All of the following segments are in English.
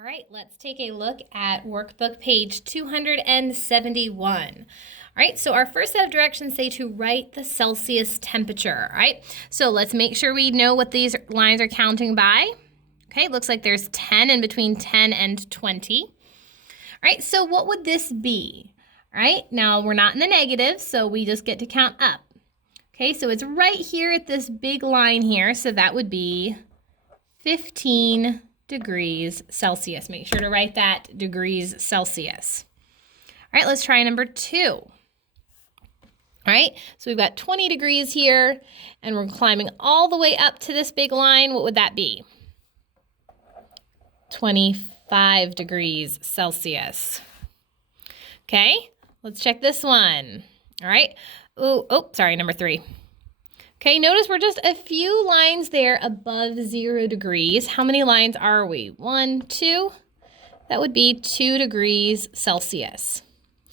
All right, let's take a look at workbook page 271. All right, so our first set of directions say to write the Celsius temperature. All right, so let's make sure we know what these lines are counting by. Okay, looks like there's 10 in between 10 and 20. All right, so what would this be? All right, now we're not in the negative, so we just get to count up. Okay, so it's right here at this big line here, so that would be 15 degrees Celsius. Make sure to write that degrees Celsius. All right, let's try number 2. All right, so we've got 20 degrees here, and we're climbing all the way up to this big line. What would that be? 25 degrees Celsius. Okay, let's check this one. All right, sorry, number 3. Okay, notice we're just a few lines there above 0 degrees. How many lines are we? 1, 2? That would be 2 degrees Celsius.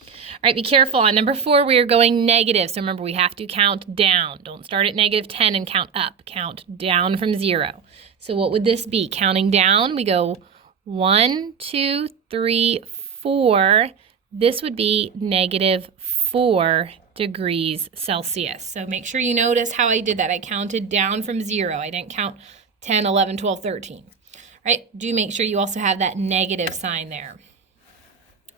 All right, be careful. On number 4, we are going negative. So remember, we have to count down. Don't start at negative 10 and count up. Count down from 0. So what would this be? Counting down, we go 1, 2, 3, 4. This would be negative 4 degrees Celsius. So make sure you notice how I did that. I counted down from 0. I didn't count 10, 11, 12, 13. All right, do make sure you also have that negative sign there.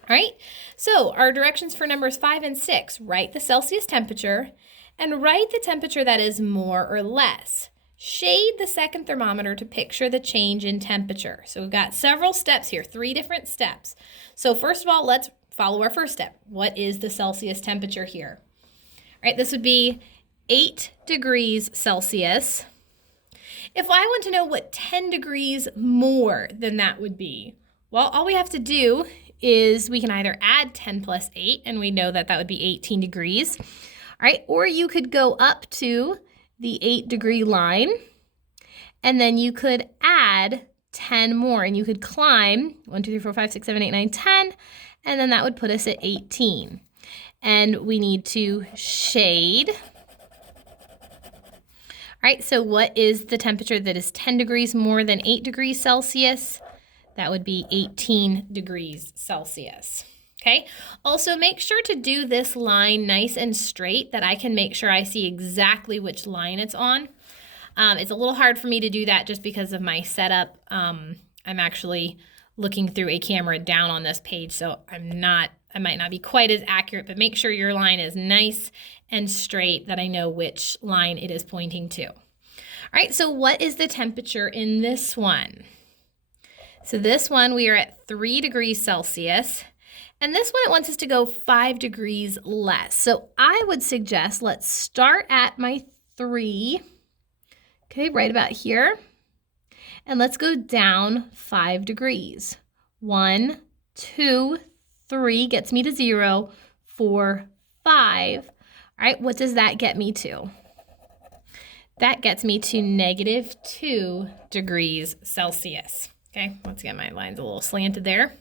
All right, so our directions for numbers 5 and 6, write the Celsius temperature and write the temperature that is more or less. Shade the second thermometer to picture the change in temperature. So we've got several steps here, 3 different steps. So first of all, let's follow our first step. What is the Celsius temperature here? All right, this would be 8 degrees Celsius. If I want to know what 10 degrees more than that would be, well, all we have to do is we can either add 10 plus 8, and we know that that would be 18 degrees. All right, or you could go up to the 8-degree line, and then you could add 10 more, and you could climb 1, 2, 3, 4, 5, 6, 7, 8, 9, 10, and then that would put us at 18. And we need to shade. All right, so what is the temperature that is 10 degrees more than 8 degrees Celsius? That would be 18 degrees Celsius. Okay, also make sure to do this line nice and straight that I can make sure I see exactly which line it's on. It's a little hard for me to do that just because of my setup. I'm actually looking through a camera down on this page, so I might not be quite as accurate, but make sure your line is nice and straight that I know which line it is pointing to. All right, so what is the temperature in this one? So this one, we are at 3 degrees Celsius, and this one, it wants us to go 5 degrees less. So I would suggest let's start at my 3, okay, right about here, and let's go down 5 degrees. 1, 2, 3 gets me to 0, 4, 5. All right, what does that get me to? That gets me to negative 2 degrees Celsius. Okay, once again, my line's a little slanted there.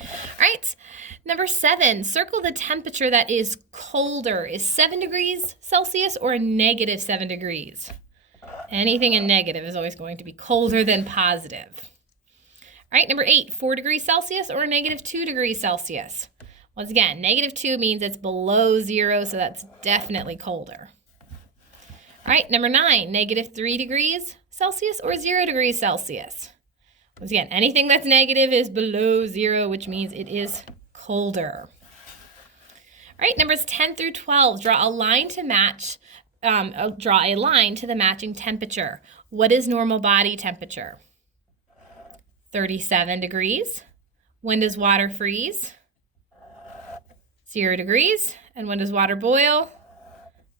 All right, number 7, circle the temperature that is colder. Is 7 degrees Celsius or negative 7 degrees? Anything in negative is always going to be colder than positive. All right, number 8, 4 degrees Celsius or negative 2 degrees Celsius? Once again, negative 2 means it's below 0, so that's definitely colder. All right, number 9, negative 3 degrees Celsius or 0 degrees Celsius? Once again, anything that's negative is below 0, which means it is colder. All right, numbers 10 through 12, draw a line to match, draw a line to the matching temperature. What is normal body temperature? 37 degrees. When does water freeze? 0 degrees. And when does water boil?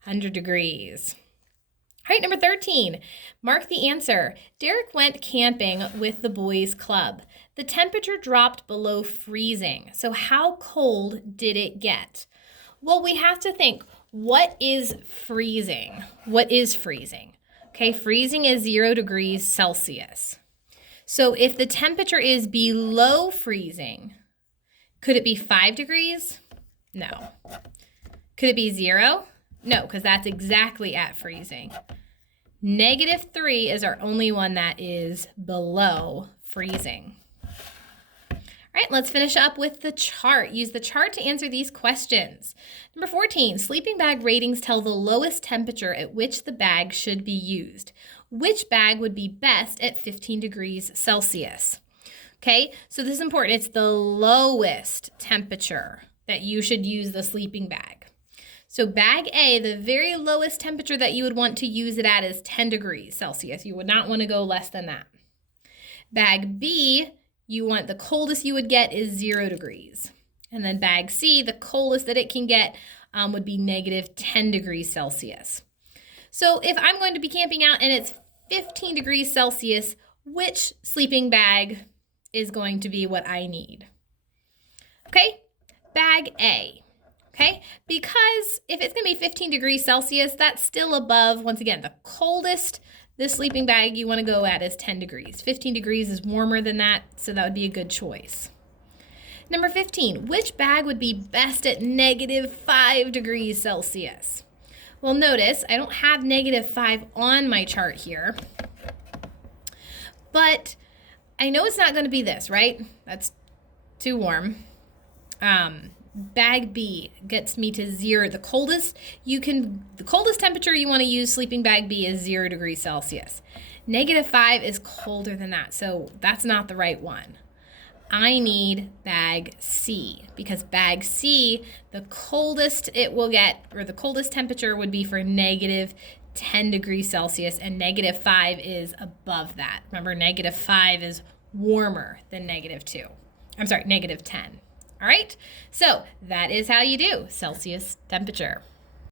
100 degrees. All right, number 13, mark the answer. Derek went camping with the boys' club. The temperature dropped below freezing. So how cold did it get? Well, we have to think, what is freezing? What is freezing? Okay, freezing is 0 degrees Celsius. So if the temperature is below freezing, could it be 5 degrees? No. Could it be 0? No, because that's exactly at freezing. Negative 3 is our only one that is below freezing. All right, let's finish up with the chart. Use the chart to answer these questions. Number 14, sleeping bag ratings tell the lowest temperature at which the bag should be used. Which bag would be best at 15 degrees Celsius? Okay, so this is important. It's the lowest temperature that you should use the sleeping bag. So bag A, the very lowest temperature that you would want to use it at is 10 degrees Celsius. You would not want to go less than that. Bag B, the coldest you would get is 0 degrees. And then bag C, the coldest that it can get would be negative 10 degrees Celsius. So if I'm going to be camping out and it's 15 degrees Celsius, which sleeping bag is going to be what I need? Okay, bag A. Okay, because if it's going to be 15 degrees Celsius, that's still above, once again, the coldest this sleeping bag you want to go at is 10 degrees. 15 degrees is warmer than that, so that would be a good choice. Number 15, which bag would be best at negative 5 degrees Celsius? Well, notice I don't have negative 5 on my chart here, but I know it's not going to be this, right? That's too warm. Bag B gets me to 0. The coldest temperature you want to use sleeping bag B is 0 degrees Celsius. Negative 5 is colder than that, so that's not the right one. I need bag C, because bag C, the coldest it will get, or the coldest temperature would be for negative 10 degrees Celsius, and negative 5 is above that. Remember, negative 5 is warmer than negative 10. All right, so that is how you do Celsius temperature.